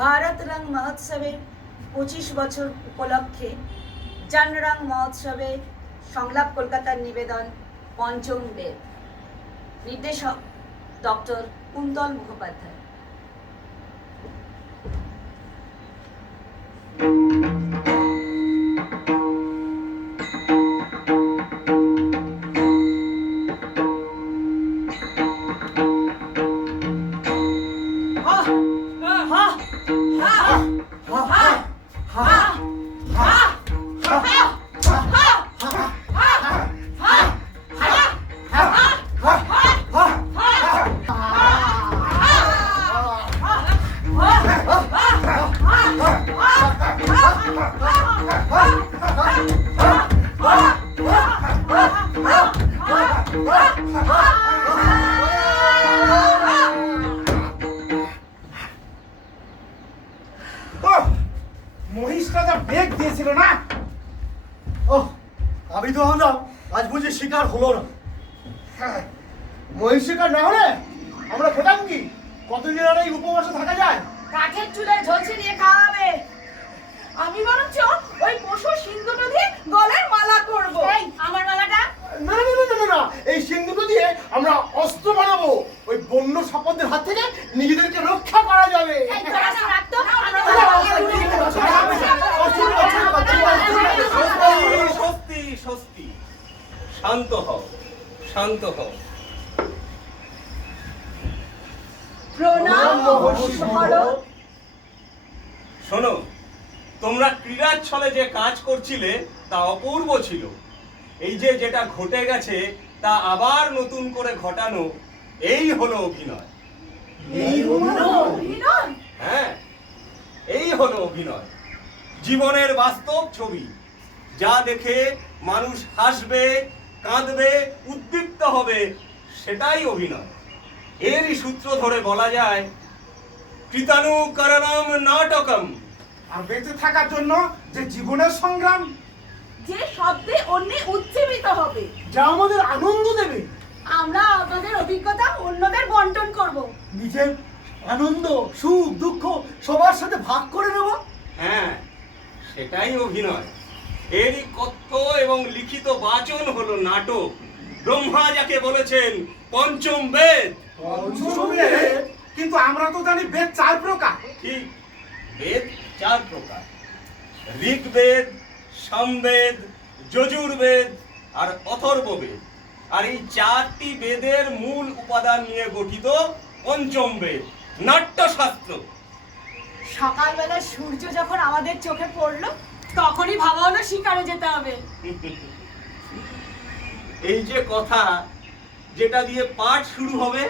ভারত রং মহোৎসবের 25 বছর উপলক্ষে জানরং মহোৎসবে সংলাপ কলকাতার নিবেদন পঞ্চম বেদ। নির্দেশক ডক্টর কুন্তল মুখোপাধ্যায়। মহিষটা যা বেগ দিয়েছিল না, আমি তো হলাম আজ বুঝি শিকার হলো না। মহিষ শিকার না হলে আমরা খেতাম কি? কতদিন আর এই উপবাসে থাকা যায়? কাঠের চুলায় ঝলসে নিয়ে খাওয়া হবে। আমি বরঞ্চ ওই পশু সিন্ধুটা দিয়ে গলার মালা করব। এই আমার মালাটা? না না না না না, এই সিন্ধুটা দিয়ে আমরা অস্ত্র বানাবো। ওই বন্য সাপদের হাত থেকে নিজেদেরকে রক্ষা করা যাবে। স্বস্তি স্বস্তি, শান্ত হও, শান্ত হও। প্রণাম মহর্ষি মহোদয়। শোনো, তোমরা ক্রীড়ার ছলে যে কাজ করছিলে তা অপূর্ব ছিল। এই যে যেটা ঘটে গেছে তা আবার নতুন করে ঘটানো, এই হলো অভিনয়। হ্যাঁ, এই হলো অভিনয়। জীবনের বাস্তব ছবি, যা দেখে মানুষ হাসবে, কাঁদবে, উদ্দীপ্ত হবে, সেটাই অভিনয়। এরই সূত্র ধরে বলা যায় কৃতানু করণম নাটকম। আর বেঁচে থাকার জন্য যে জীবনের সংগ্রাম, যে শব্দে অন্যে উজ্জীবিত হবে, যা আমাদের আনন্দ দেবে। আমরা আমাদের অভিজ্ঞতা অন্যদের বন্টন করব। নিজের আনন্দ, সুখ, দুঃখ সবার সাথে ভাগ করে নেব। হ্যাঁ, সেটাই অভিনয়। এরই কথ্য এবং লিখিত বাচন হলো নাটক। ব্রহ্মা যাকে বলেছেন পঞ্চম বেদ। কিন্তু আমরা তো জানি বেদ 4 প্রকার। ঠিক, বেদ 4 প্রকার: ঋগ্বেদ, সামবেদ, যজুর্বেদ আর অথর্ববেদ। আর এই 4টি বেদের মূল উপাদান নিয়ে গঠিত পঞ্চম বেদ, নাট্যশাস্ত্র। সকালবেলা সূর্য যখন আমাদের চোখে পড়লো, তখনই ভাবা হলো শিকারে যেতে হবে। এই যে কথা, যেটা দিয়ে পাঠ শুরু হবে,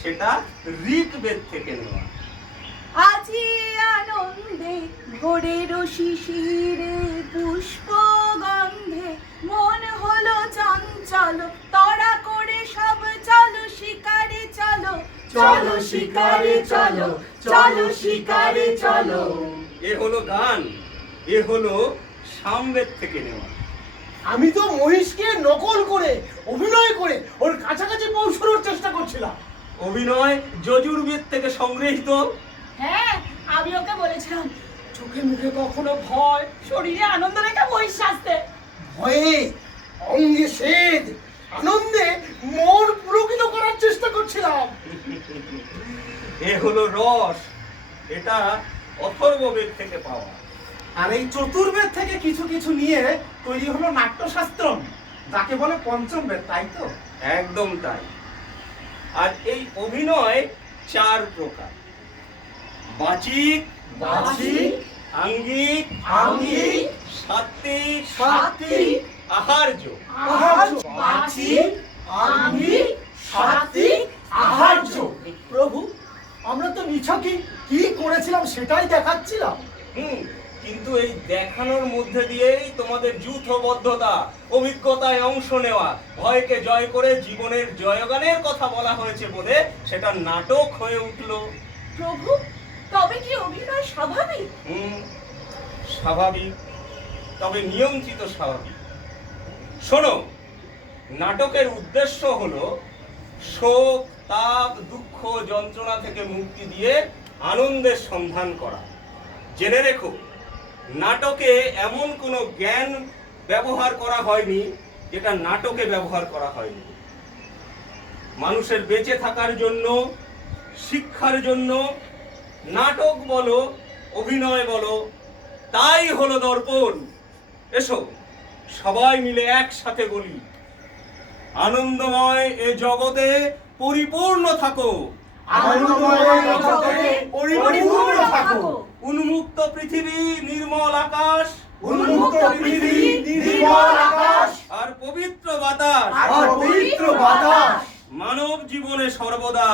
সেটা ঋগ্বেদ থেকে নেওয়া। আজি আনন্দে ভোরের শিশিরে পুষ্প গন্ধে মন হলো চঞ্চল, তড়া করে সব চলো শিকারে চলো, চলো শিকারে চলো, চলো শিকারে চলো। এ হলো গান, এ হলো সামবেদ থেকে নেওয়া। আমি তো মহিষকে নকল করে, অভিনয় করে ওর কাছাকাছি পৌঁছানোর চেষ্টা করছিলাম। অভিনয় যজুর্বেদ থেকে সংগৃহীত। হ্যাঁ, আমি ওকে বলেছিলাম চোখে মুখে কখনো ভয়, শরীরে আনন্দ রেখে মহিষ সাজতে। ভয়ে অঙ্গে সেদ, আনন্দে মন পুলকিত করার চেষ্টা করছিলাম। এ হলো রস, এটা অথর্ববেদ থেকে পাওয়া। আর এই চতুর্বেদ থেকে কিছু কিছু নিয়ে তৈরি হলো নাট্যশাস্ত্র, যাকে বলে পঞ্চম বেদ, তাই তো? একদম তাই। আর এই অভিনয় 4 প্রকার: বাচিক, আঙ্গিক, সাত্ত্বিক, আহার্য। প্রভু, আমরা তো নিছকই কি করেছিলাম সেটাই দেখাচ্ছিলাম। কিন্তু এই দেখানোর মধ্যে দিয়েই তোমাদের যূথবদ্ধতা, অভিজ্ঞতায় অংশ নেওয়া, ভয়কে জয় করে জীবনের জয়গানের কথা বলা হয়েছে বলে সেটা নাটক হয়ে উঠলো। প্রভু, তবে কি অভিনয় স্বাভাবিক? স্বাভাবিক, তবে নিয়ন্ত্রিত স্বাভাবিক। শোনো, নাটকের উদ্দেশ্য হলো শোক, তাপ, দুঃখ, যন্ত্রণা থেকে মুক্তি দিয়ে আনন্দের সন্ধান করা। জেনে রেখো, নাটকে এমন কোনো জ্ঞান ব্যবহার করা হয়নি যেটা নাটকে ব্যবহার করা হয়নি। মানুষের বেঁচে থাকার জন্য, শিক্ষার জন্য নাটক বলো, অভিনয় বলো, তাই হলো দর্পণ। এসো সবাই মিলে একসাথে বলি, আনন্দময় এ জগতে পরিপূর্ণ থাকো, আনন্দময় জগতে পরিপূর্ণ থাকো। উন্মুক্ত পৃথিবী, নির্মল আকাশ, উন্মুক্ত পৃথিবী, নির্মল আকাশ, আর পবিত্র বাতাস আর পবিত্র বাতাস। মানব জীবনে সর্বদা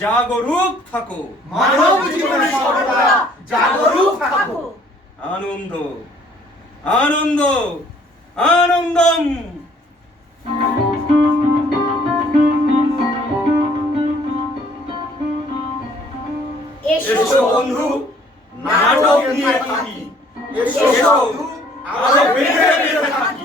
জাগরুক থাকো। মানব জীবনে সর্বদা জাগরুক থাকো। আনন্দ, আনন্দ, আনন্দম। এসো বন্ধু, নাটক নিয়ে থাকি। এসো আরো বেঁধে বেঁধে থাকি।